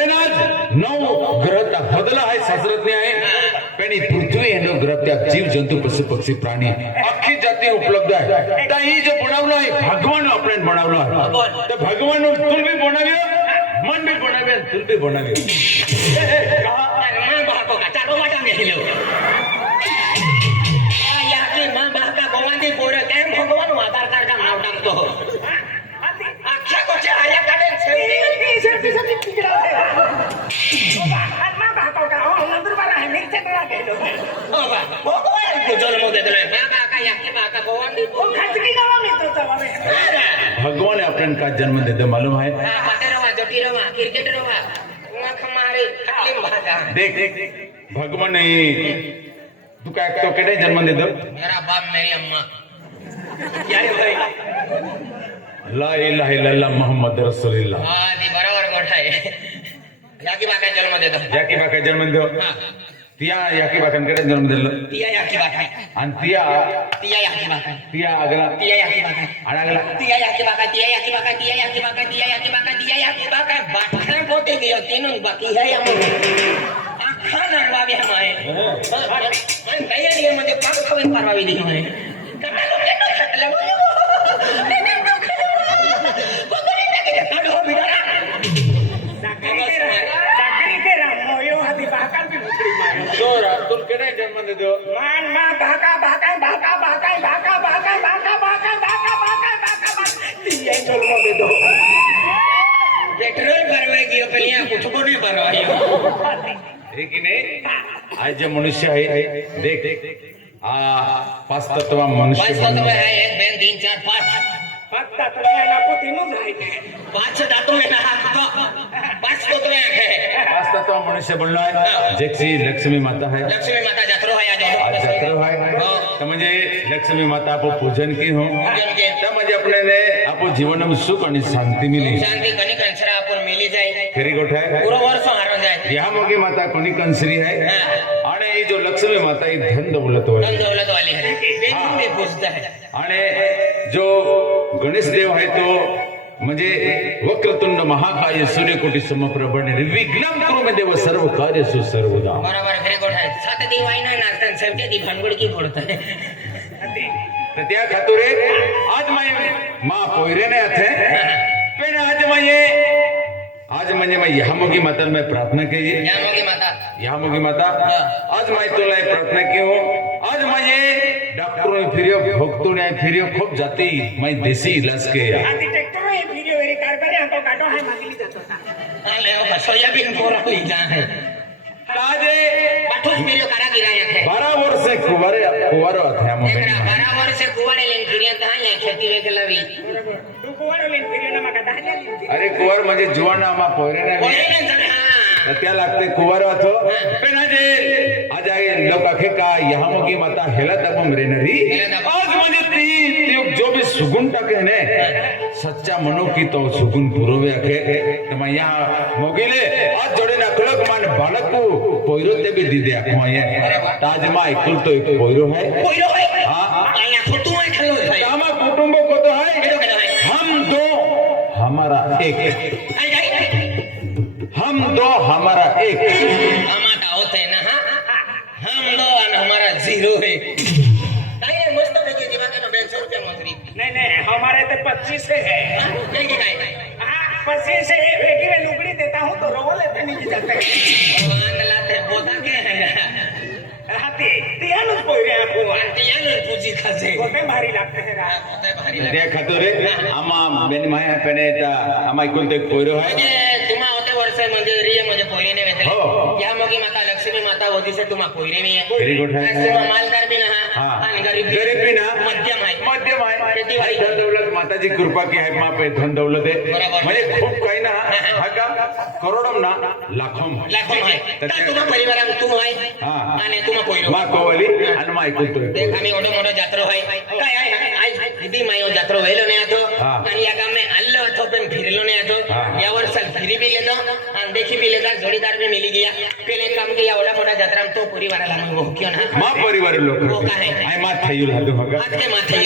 पण आज 9 ग्रह बदला आहे शास्त्रज्ञ आहे पण ही पृथ्वी एनो ग्रह त्यात जीव जंतु पशु पक्षी प्राणी अख्खी जाती उपलब्ध आहे तर ही जे बनवलं आहे भगवान आपण बनवलं आहे तर भगवान तुल भी बनावे मन भी बनावे तुल भी बनावे मैं बाको का चारो वाटा में हिलो या की मां बाका गोवांदी पोरे केम भगवान आधार कार्ड का नाव टाकतो अच्छा को आया काढे सेफ्टी तिकडे मां बाको का हो नंतर बारा आहे मिरचे टळा गेलो हो बा भगवान को जन्म देतले मां बाका या की बाका गोवांदी ओ खाजगी गावा में तो चलावे भगवान अपन का जन्म देते मालूम है हां जटी रवा क्रिकेट रवा हमारे तालीम भागा देख भगवान ने तू काय तो केडे जन्म देतो मेरा बाप मेरी अम्मा यार भाई ला इलाहा इल्लल्लाह मोहम्मद रसूलुल्लाह हां दी बरोबर गोठा आहे याकी बाका जन्म देतो याकी बाका जन्म देतो तिया याकी बाकन केडे जन्म दिलं तिया याकी बाका आणि तिया याकी बाका तिया अगला तिया याकी बाका अडगला तिया याकी बाका तिया याकी बाका तिया याकी बाका तिया याकी बाका तिया याकी बाका बाका पोते गयो तीनों बाकी है हम आखा नरवावे हमारे मन कहिया दिए मुझे पाक खवन परवावी दी हमारे कमा लो के खटले पगड़ी तक काढो बिडारा साकरी के राम यो हाती बाका भी मुकड़ी मारो जोरा तू केडे जन्म देतो मान मा बाका बाका बाका बाका बाका बाका बाका बाका बाका बाका बाका तिया जन्म दे दो पेट्रोल भरवाई गयो पलिया कुछ को नहीं भरवाई है की नहीं आज जो मनुष्य है देख आ पाच तत्व मनुष्य पांच तत्व है एक बेन तीन चार पांच तत्व है ना को तीनों है पांच दांतों में ना पांच तत्व है पाच तत्व मनुष्य बनलो आहे जेची लक्ष्मी माता है लक्ष्मी माता जात्रो है आज जत्रो है तो म्हणजे लक्ष्मी माता आपो पूजन की हो तो म्हणजे आपल्याला आपो जीवन में सुख आणि शांति मिली शांति कनी कंसरा आपण मिली जाए खरी गोठ है पूरा वर्ष हारो जाए यहाँ मोगी माता कोणी कंसरी है आणि ही जो लक्ष्मी माता ही धन दौलत वाली धन दौलत वाली है बेन में पूजता है आणि जो गणेश देव है तो म्हणजे वक्रतुंड महाकाय सूर्यकोटी समप्रभ निर्विघ्नं कुरु मे देव सर्व कार्येषु सर्वदा बरोबर खरे गोठ आहे सात दिवाई ना नाचतान सबके दी भानगड की फोडत तर त्या खातुरे आज मा पोयरेने आथे पण आज म्हणजे मैं यहाँ मोगी माता में प्रार्थना की या मोगी माता यहाँ मोगी माता आज मैं तुला प्रार्थना की हूँ आज मैं डॉक्टर ने फिरियो भक्तों ने फिरियो खूब जाती मैं देसी इलाज के आती ट्रैक्टर में वीडियो वेरी कारबारी हमको काटो है मागली जातो हां ले ओ सोयाबीन पोरा ली जा है ताजे बाठो वीडियो करा गिराया है 12 वर्ष से कुवारो था हम 12 वर्ष से कुवारे लेन फिरिया ता है खेती वेगलावी तू कुवारो लेन फिरिया ना मका धान्या ली अरे कुवार म्हणजे जुवाना मा पोयरेने त्या लागते कुवार अथो पण आज लोक आखे का यहाँ मोगी माता हेला तक मेरेनरी आज म्हणजे ती जो भी सुगुण टाके ने सच्चा मनो की तो सुगुण पुरोवे आखे तो मैं यहाँ मोगीले आज जोड़े ना खलक मान बालक को पोयरो ते भी दी दे आखो ये ताज मा इकुल तो एक पोयरो है हां आया फोटो है खलो है कामा कुटुंब को तो है हम दो हमारा एक हम दो हमारा एक हमारा होते है ना हम दो और हमारा जीरो है नहीं मस्त देखिए जीवा के 200 रुपया मंथली नहीं हमारे तो 25 से है हां 25 से एक ही लुगड़ी देता हूं तो रोवले पे नहीं जाते भगवान लाते बोता के है हाथी तियानुस पोरे आपको तियानुस पूजी खासे कोते भारी लागते है कोते भारी त्या खातुरे आमा बेन माया पेनेता आमा इकुल तो एक पोयरो है तुम्हा होते वर्ष म्हणजे रिये म्हणजे पोयरे ने वेतले या मोगी माता लक्ष्मी माता होती से तुम्हा पोयरे नहीं है वेरी गुड है तुम्हा मालदार भी ना आणि गरीब भी ना मध्यम है खेती वाली धन दौलत माता जी कृपा की है मां पे धन दौलत है म्हणजे खूप काही ना हा का करोडम ना लाखों है तर तुम्हा परिवारात तुम आहे आणि तुम्हा पोयरो मा कोवली आणि मा इकुल तो देख आम्ही ओडो मोडो जात्रो है काय आहे आज दीदी मायो जात्रो वेलो ने आतो आणि या गाम में आल्लो अथो पण फिरलो ने आतो या वर्षाल फिरी भी लेतो आणि देखी भी लेता जोडीदार भी मिली गया पहले काम के एवढा मोठा जत्रा तो परिवाराला मग हो क्यों ना मा परिवार लोक हो काय आय मा थैयुल हदो मगा आज के माथे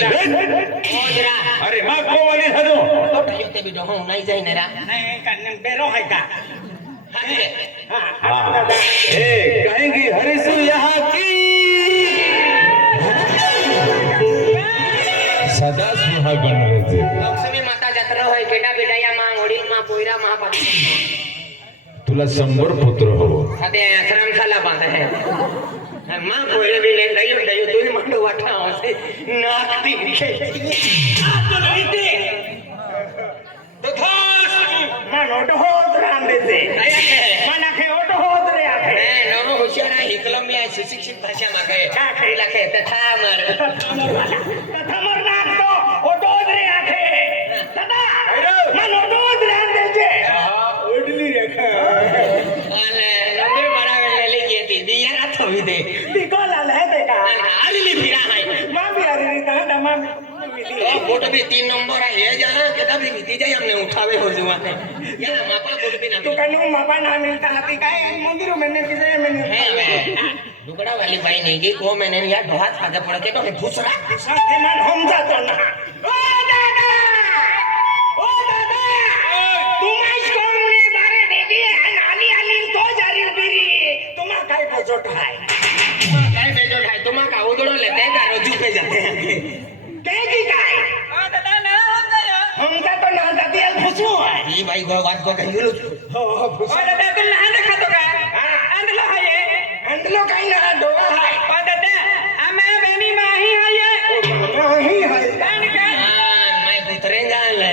ओजरा अरे मा कोवली हदो तो थयो ते भी डहो नाही जाई नेरा नाही कन्न बेरो है का ठीक आहे हाँ ए कहेंगी हरिसु यहाँ की सदा सुहागण रहते लक्ष्मी माता जत्रा होय बेटा बेटा या मा वडील मा पोयरा मा पाटी तुला 100 पुत्र हो सध्या आश्रम झाला बांधा है मा पोयरे बिले दयो दयो तुम्ही म्हणतो वाटा होते नाकती तो लईते तो थास मन ओटो होत राम देते मन आखे ओटो होत रे आखे नो होशियार आहे हिकलम आहे सुशिक्षित भाषा मागे काय लाखे तथा मर नाक तो ओटो रे आखे दादा मन ओटो राम देते ओडली रेखा आले नंबर बड़ा वेले येती दिया ना थवी दे तिकोला ले देखा आली फिरा है मां भी आ रही था दमा फोटो भी 3 नंबर है ये जाना केदा भी मिटी जाए हमने उठावे हो जुआ है या मापा फोटो भी ना तो कनु मापा ना मिलता हाथी काय मंदिरों में ने किसे मैंने लुगड़ा वाली बाई नहीं गई को मैंने यार ढोहा खादा पड़ के तो भूसरा साथे मन हम जातो ना ओ दादा तुम इसको ने बारे देवी है आली आली तो जारी बिरी तुम्हा काय बेजोट है तुम्हा का उदड़ो लेते हैं का रोजू पे जाते हैं की काय दादा ना हम तो ना जाती है फुसू है ई भाई गो बात को कहीं लो हो फुसू दादा तुम ना देखा तो का अंदलो है ये अंदलो कहीं ना डोगा है दादा हमें बेनी माही है ये माही है कान का मैं पुत्रे जान ले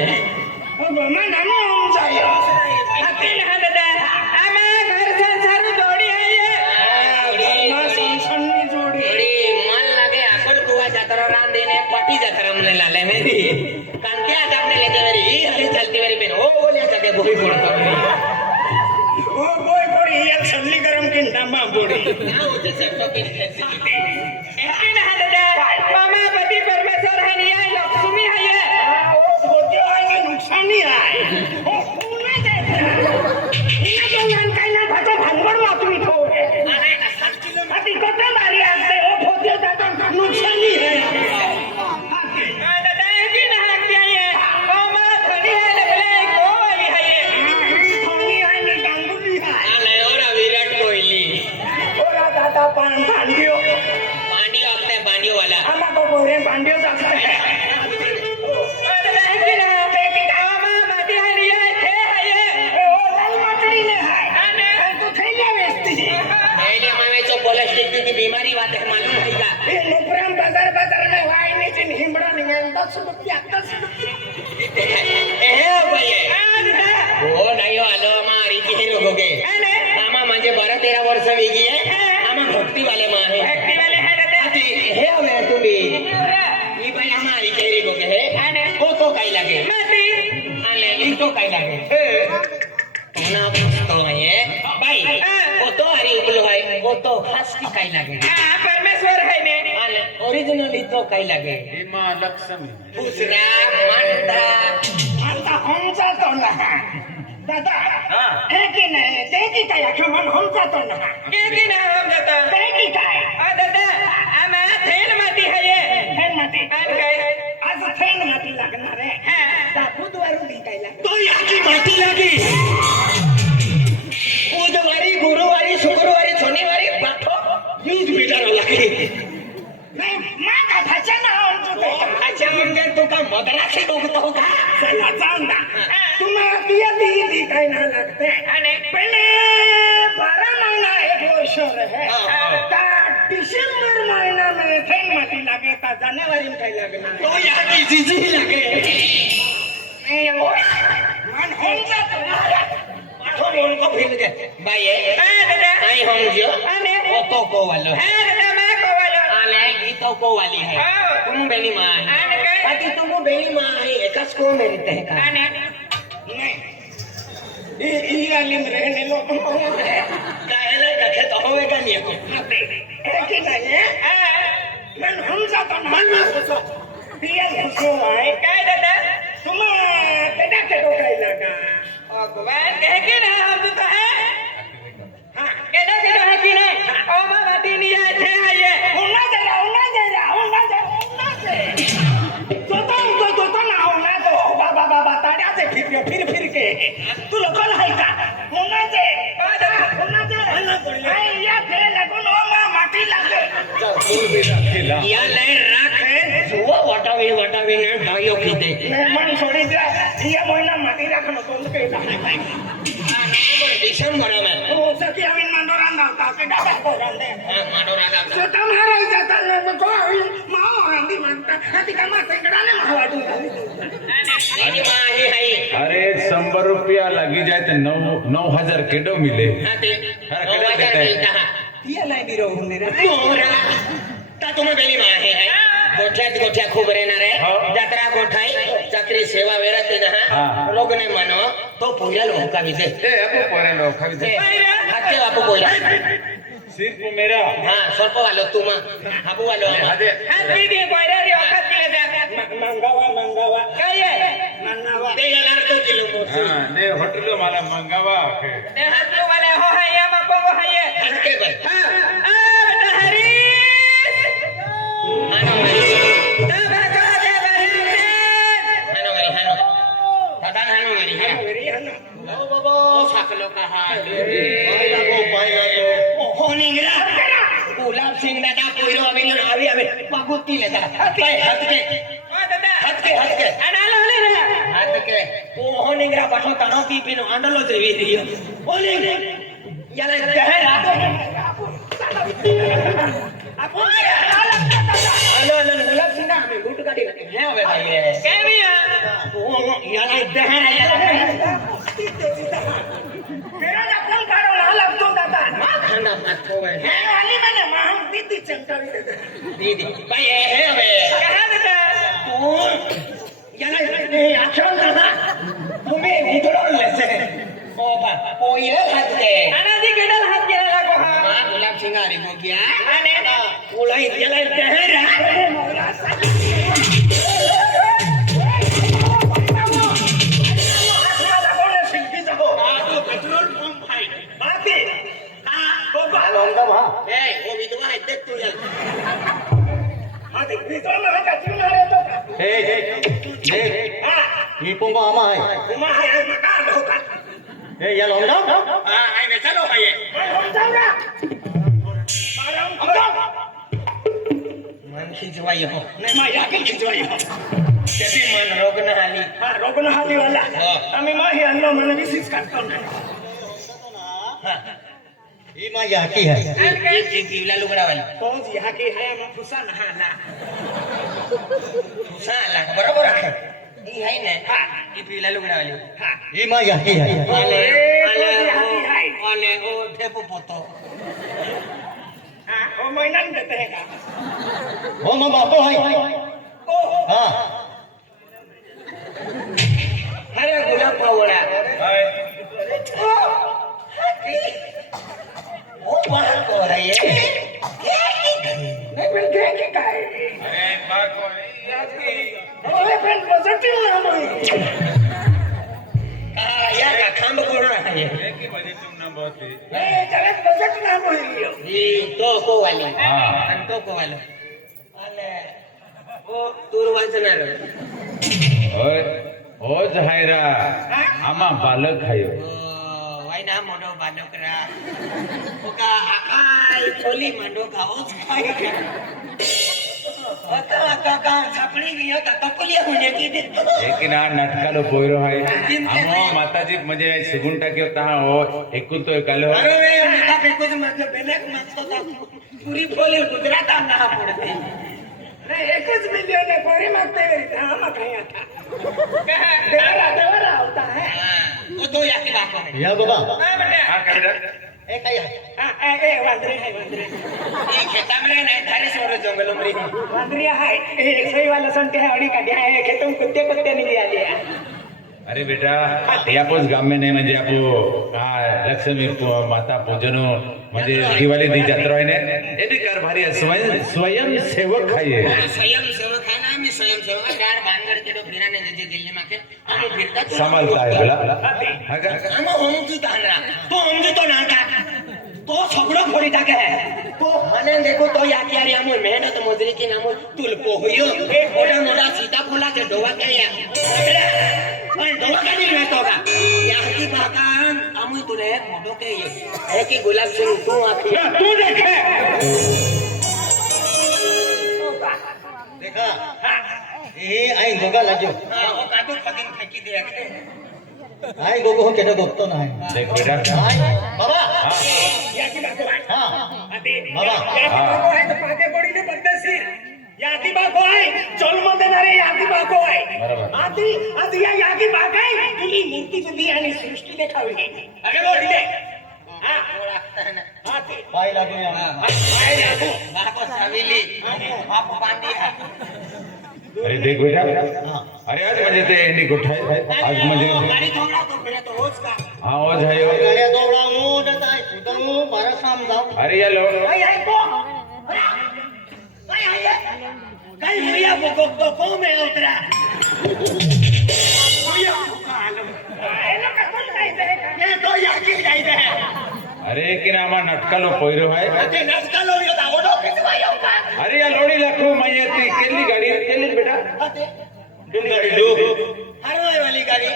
मैं नाम हम जायो अतिन है दादा हमें घर से सर जोड़ी है ये घर संसन जोड़ी मन लगे अकल कुआ जातरा रान देने पटी जातरा हमने लाले मेरी कांते आज आपने लेते मेरी हरी चलती मेरी पेन ओ ले जाके बोई पड़ता ओ बोई पड़ी ये सल्ली गरम की नामा बोड़ी ना हो जैसे टोपी ऐसी ऐसी ना दादा मामा पति परमेश्वर है नहीं है लक्ष्मी है ये ओ फोटो है नुकसान नहीं है ओ पूरा देता इना जो नान का ना भतो भंगड़ मातुई तो अरे 7 किलो अति कते मारी आते ओ फोटो दादा नुकसान नहीं है दादा ये ना हत्या ये ओ मां थोड़ी है लगले को वाली है ये थोड़ी है नी गांगुली है अरे ओरा विराट कोहली ओरा दादा पांडियो अपने पांडियो वाला हम तो बोल रहे पांडियो सकते हैं दादा है ना मां माटी है ये थे है ये ओ लाल मछली ने है तू थैलिया बेचती थैलिया में जो कोलेस्ट्रॉल की बीमारी बात है मालूम है क्या ये नुपुरम बाजार में वाई ने जिन हिमड़ा निकल 10 रुपया ए भाई ओ नहीं आलो मारी की लोगोगे मामा म्हणजे 12-13 वर्ष वेगी आहे आमा भक्ती वाले मां है भक्ती वाले है दादा हे हवे तुम्ही ई बाई हमारी केरी गोगे है ओ तो काय लागे आले ई तो काय लागे कोना पुस्तो है बाई ओ तो हरी उबलो है ओ तो खास की काय लागे परमेश्वर है ने आले ओरिजिनल ई तो काय लागे मां लक्ष्मी दूसरा मानता हम जातो ना दादा है कि नहीं देखी काय मन हम जातो ना देखी ना हम जातो देखी काय दादा आमा थेन माती है ये थेन माती आज थेन माती लागणार आहे ता बुधवारी दी काय लाग तो याची माती लागी बुधवारी गुरुवारी शुक्रवारी शनिवारी पाठो यूज बिटार लागी नाही मा का भाषा ना भाषा म्हणजे तू का मद्रासी बघतो का चला जाऊन ना तुम्हाला दी काय ना लागते आणि पहिले 12 महीना 1 वर्ष रहे ता डिसेंबर महीना में थेन माटी लागे ता जानेवारी में काय लागे तो या की जीजी लागे मन होम जातो पाठो बोल को फिर दे भाई दादा आई होम जो अने ओ तो को वालो है दादा मैं को वालो आले ई तो को वाली है तुम बेली मां है अति तुम बेली मां है एकच को मेरी तह का अने नहीं ई वाली में रहने लो काहेला कथे तो होवेगा नहीं को है कि नहीं है मन हम जातो मन में घुसो पिया घुसो है काय दादा तुम केदा के तो काय लगा भगवान कह के ना हम तो है हां केदा के तो है कि नहीं ओ मां बाती नहीं है थे ये होना दे तो ना होना तो बाबा ताड़ा से फिर के तू लोकल है का होना दे फूल भी रखेला या लय राख जुवा वटावीने ડાયો કીધે મહેમાન છોડી દે એ મહિના માટી રાખનો બંધ કરી નાખે ડિસેમ્બર માં સખી આવીને માંડો રાંધતા કે ડાબા તો રાંધે માંડો રાંધતા તો તમારે જતા ને કોઈ માવો રાંધી માંગતા આથી કમા સેકડાને માવાડું એની માં હી હઈ अरे 100 रुपया लगी जाए तो 9,000 केडो मिले આતે अरे केडो देता है ये लाई दी रहू ने મોરા તા તમે પેલી માં હે गोठ्यात खूप રહેના રે જત્રા ગોઠાઈ ચક્રી સેવા વેરતે ના લોગને મનો તો પોયલો મુકાવી દે ए अपो पोरेलो खावी दे હાથે બાપુ બોલા सिर्फ मेरा હા સ્વલ્પ વાલો તું બાપુ વાલો हदे હાથી દે કોયરે રે વખત કે દે મંગાવા કઈએ મંગાવા તે યાર તો કિલો મોસી हां ने होटलो माला मंगावा के તે હાથલો વાલે હો હૈયા માં કો હૈયે હટકે ભાઈ હા આ બેટા હરી હાનો મારી गुलाब सिंह दादा पोयरो આવી આવે પગુતી લેતા હટકે હટકે અનાલો લે રે હટકે ઓહો નિંગરા પાછો તણો પીપીનો આંડલો જેવી રહ્યો ઓલી યાર કહે રાતો આપો હલો ગુલાબ સિંહ ના અમે બૂટ કાઢી નાખે હે હવે ભાઈ કેવિયા ઓહો યાર કહે મેરા લખન કારો ના લખતો દાદા માં ખાંડા પાત ખોવે હે વાલી મને માહમ દીદી ચંટાવી દે દીદી ભાઈ હે હવે કહે બેટા યાર આછો દાદા તમે ઉતરો લેશે ઓ બા પોયે હટકે આનાથી કેડલ હાથ કેલા લાગો હા માં ગુલાબ સિંહ આરી ગો ગયા આને ઓલાઈ તેલા તેરા Ni pun ba ama hai. Eh ya long dong. मन खिंचवाई हो कैसी मन रोग न हाली Ni ma ya ki hai. एक पीवला लुगड़ा वाली फुसा ला बरोबर है ई है ने ई पीवला लुगड़ा वाली Ni ma ya ki hai. ओले ओ ठेपो पोतो Oh ma ba ko hai. Ha. अरे गुलाब पावड़ा ओ बाहर को रही है अरे मां को याद की यार का खांब कोण आहे एक ही बजे तुम ना बहुत थी ई तो को वाली हां आणि तो को वाला अले ओ दूर वाजणार ओए ओ जहायरा आमा बालक खायो वाई ना मोठो बांडोकरा ओका आकाय खोली मांडो खाओच खाय आता का छापणी गयो तर कपलिया होणे की दे एक ना नाटकालो पोयरो हाय आमो माताजी म्हणजे सिगुन टाक्यो ता ओ एकून तो एकालो अरे वे नका फेकूच मतलब बेलेक मागतो ता पुरी खोली गुजरात ना पडते एकच मिलियन पोरी मागते आम्हा काही आता देवरा होता है वो तो याकी बाप है Ya baba. हां करेदा Eh kai hai. वांद्रे है वांद्रे ये खेतामध्ये नाही थारे सोर जंगल मरी वांद्री है एक सही वाला संते है अड़ी का है खेतों कुत्ते कुत्ते नहीं आले अरे बेटा यापोच गाम में नाही म्हणजे आपो लक्ष्मी माता पूजन म्हणजे दिवाळी दी जत्रा आहे ने एदी कारभारी स्वयंसेवक खाये स्वयंसेवक है ना मी स्वयंसेवक गाड बांगड केडो फिराने जे दिल्ली माके आम्ही फिरतात सांभाळता आहे बेला हा का आम्ही होमची तांडरा तो होमची तो नाका तो सगळं फोडी टाके तो मने देखो तो याकी यारी आमो मेहनत मजूरी की नामो तुलपो होयो ओडा मोडा सीताफुलाचे डोवा काय पण डोवा कधी मिळतो का याकी काका आम्ही तुला एक मोठो के ये की गुलाब सिंह तू आखी तू देखे देखा हा हे आई गोगा लागो हा हो काढून पतीन फेकी दे आई गोगो हो केनो गोगतो नाही देख बेटा आई बाबा याची बाको आहे हा आधी बाबा. याची बाको आहे तर पाके पडीने पद्धतशीर याची बाको आहे जन्म देणारे याची बाको आहे बरोबर. आधी आधी याची बाग आहे तुली मूर्ती तुली आणि सृष्टी देखावी अरे बोलिले हा हा ते पाय लागो या पाय लागू बाप साविली बाप बांधिया अरे देख बेटा हा अरे आज म्हणजे ते यांनी कुठे आज म्हणजे गाडी थोडा तो फिरत होच का हा हो झायो गाड्या दोडा मो जाताय उदमो बारा साम जाऊ अरे या लो काय आहे तो काय आहे काय मुया बोगतो को मे उतरा मुया आलो ए लोक कसं जायचं हे तो याची जायचं अरे की ना आम्हा नाटकालो पोयरो आहे ते नाचका लो यो दावडो किती वायो का अरे या लोडी लाखो माहिती ती केली गाडी केली बेटा डूब गाडी डूब हरवाय वाली गाडी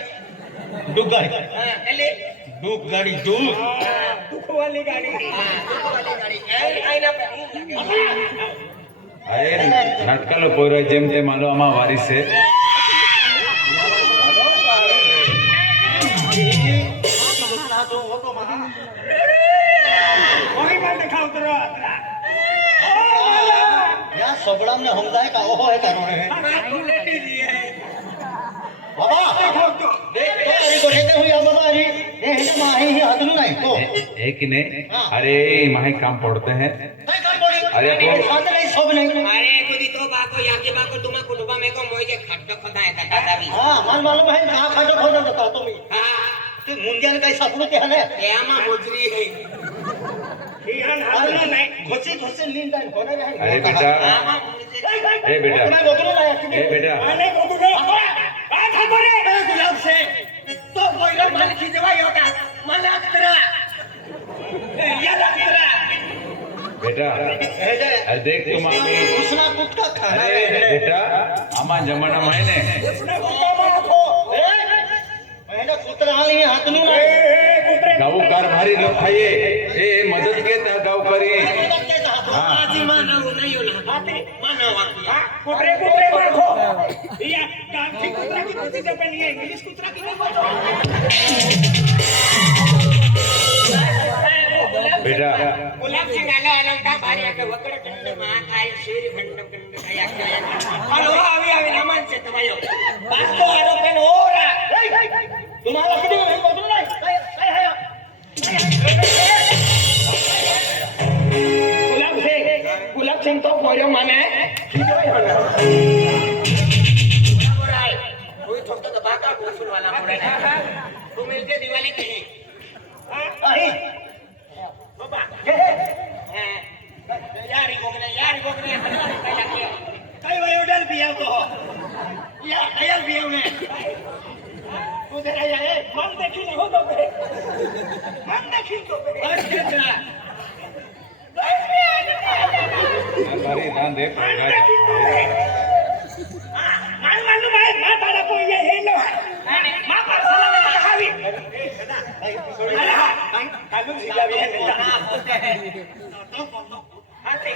डुग गाडी हा एले डुग गाडी डुग दुख वाली गाडी वाली गाडी आई ना अरे नाटकालो पोयरो जेम ते मालो आम्हा वारी से वही बात दिखाओ तो या सबड़म ने हम जाए का ओहो है कारण है बाबा देख तो अरे को रहते हुई बाबा अरे ये है ना माही ही हदलू नहीं तो एक ने अरे माही काम पड़ते हैं काय काम पड़ी अरे तो साथ नहीं सब नहीं अरे तुझी तो बाको याके बाको तुम्हा कुटुंबा में को मोजे खड्ड खोदा है दादा दावी हां मान मालूम है कहां खाटो खोदा देता तुम हा ते मुंडियान काही सापडू ते हने एमा मोजरी है ध्यान हालना नाही घोसी घोसी नींद आहे होना है अरे बेटा आमा मोजरी ए बेटा मैं बोतलो लाया ए बेटा आने को तू आ था बरे गुलाब से तो कोईला मन खिजवा योटा मला अक्तरा या लगरा बेटा अरे देख तुम आम्ही उसना कुटका खाना अरे बेटा आम्हा जमाना माही ने उसने कुत्ता मारा को मैंने कुतरा हाली हातलू ए नाही कुत्रे गावकार भारी लोक खाये ए मदत घेत गावकरी आजी मानव नाही हो ना आते मानव हा कुत्रे कुत्रे मारो या गांठी कुत्रा की कुत्ती पे नहीं है इंग्लिश कुत्रा की नहीं बोलो बेटा गुलाब सिंग आला अलंकार भारी आहे वगड कंड महाकाय शेरी खंड कंड काय हॅलो आवी आवी नामान से तवायो बास्तो आरोपन हो रहा तुम्हाला किती वेळ बोलू नाही काय काय आहे गुलाब सिंह तो पोयो माने बरोबर आहे कोई फक्त बाका गोसूल वाला मोडे तू मिलते दिवाळी कही आहे बाबा यारी गोगने काय वय उडल पिया तो या अयल पिया ने तू जरा या ए मन देखी नहीं हो तो मन देखी तो अच्छा सारी ध्यान दे मन देखी तो मान मालूम है मां तारा को ये है लो है मां पर सलाम कहावी अरे हां कानून सिला भी है तो आते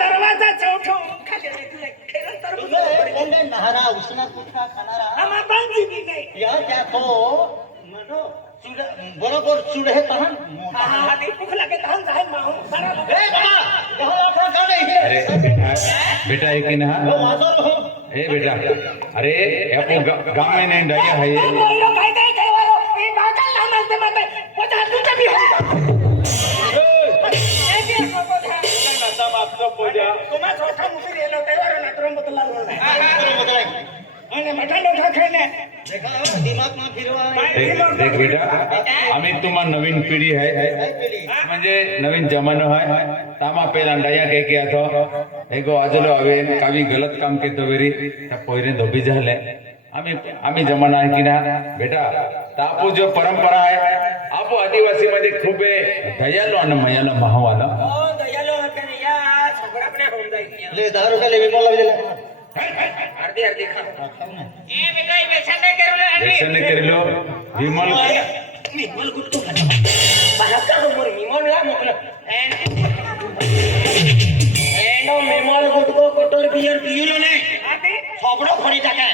दरवाजा चौथो नहारा उसना कुठा खाणारा आम्हा बांधी भी नाही या त्या तो मनो बरोबर चुडे तहन हा ते भूक लागे धान जाय माहून सारा ए बाबा गहला खा खा नाही अरे बेटा एक ना वो माजर हो ए बेटा अरे आपको गांव में नहीं डाया है ये बोलो काय काय काय वालो ई बाका नामल ते मते पोता तुझे भी हो तुम्हा छोटा मुसी रेलो तेवार नत्रम बदला नाही आणि मठा लोखा खेळणे देखा दिमाग में फिरवा देख बेटा आम्ही तुम्हा नवीन पिढी आहे म्हणजे नवीन जमानो आहे तामा पेला डाया के किया तो एगो आजलो आवे कावी गलत काम के तो वेरी त्या पोयरे धोबी झाले आम्ही जमाना आहे की ना बेटा तापू जो परंपरा आहे आपो आदिवासी मध्ये खूप दयालो आणि मयाला महावाला ओ दयालो हकने या सगळा अपने होऊन जाईल ले 10 रुपयाला विमल लावलेला अर्धी अर्धी खा ए मी काही व्यसन नाही करलो व्यसन नाही करेलो विमल विमल गुट्टू बालका मोर विमल ला मोकल एंडो विमल गुट्टू कोटर बियर पियुलो नाही थोबडो फोडी टाका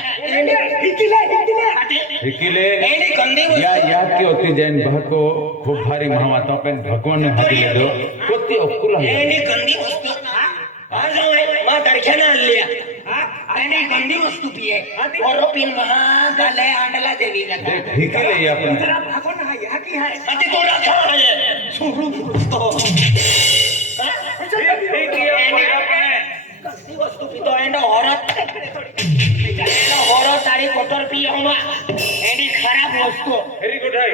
हिकिले एंडी गंदी या याद की होती जैन बहको खूप भारी महामाताओं पे भगवान ने हाती ले दो कोती अकुला है एंडी गंदी वस्तू आज मा दर्शना आणल्या एंडी गंदी वस्तू पिये और पिन महा गाले आंडला देवी जाता देख हिकिले या आपण अति तो रखा है सुरू तो गंदी वस्तू पितो एंडो औरत औरत तारी कोटर पिये होमा एंडी खराब वस्तू व्हेरी गुड है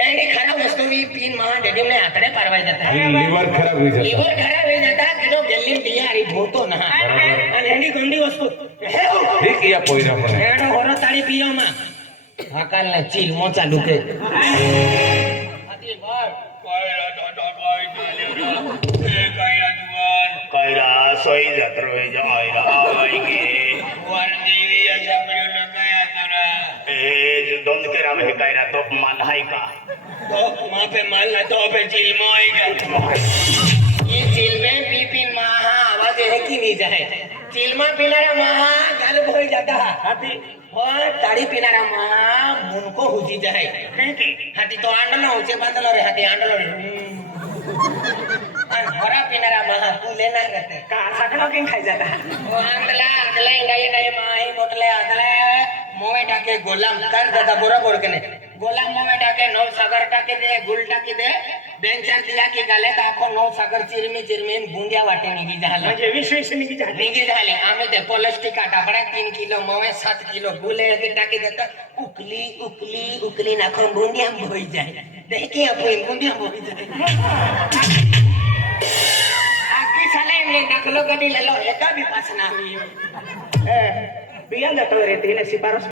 एंडी खराब वस्तू भी पिन महा डेडीम ने आतडे पारवाई जाता लिवर खराब हुई जाता लिवर खराब होई जाता किलो गेल्ली दिया अरे भोतो ना आणि एंडी गंदी वस्तू ठीक या पोईरा पण एंडो औरत तारी पियो मा हाकाल ना चील मो चालू के आती बार कायरा सोई जत्रो है जायरा आईगे ए जो दंड के राम है कायरा तो मान हाई का तो मां पे माल ना तो पे चील मो आएगा ये चील में पीपिन महा आवाज है कि नहीं जाए चील में पिनारा महा गाल भोई जाता हाथी और ताड़ी पिनारा महा मुन को हुजी जाए हाथी तो आंडलो उचे बांधलो रे हाथी आंडलो रे घोड़ा पिनारा महा तू लेना रहते का सकलो किन खाई जाता वो आंडला आंडला इंगाई इंगाई माही मोटले आंडला मोवे टाके गोलाम कर दादा बरोबर के ने गोलाम मोवे टाके नौ सागर टाके दे गुल टाके दे बेंचर दिया की गाले ताको नौ सागर चिरमी चिरमी बुंदिया वाटे निघी झाला म्हणजे विशेष निघी झाली निघी झाली आम्ही ते पॉलिस्टिक टाकड्या 3 किलो मोवे 7 किलो गुले के टाके देता उकली उकली उकली नाखो बुंदिया होई जाए देखी आपण बुंदिया होई जाए आकी साले ने नकलो कदी लेलो एका भी पास ना हुई बिया जातो रे तिने शिफारस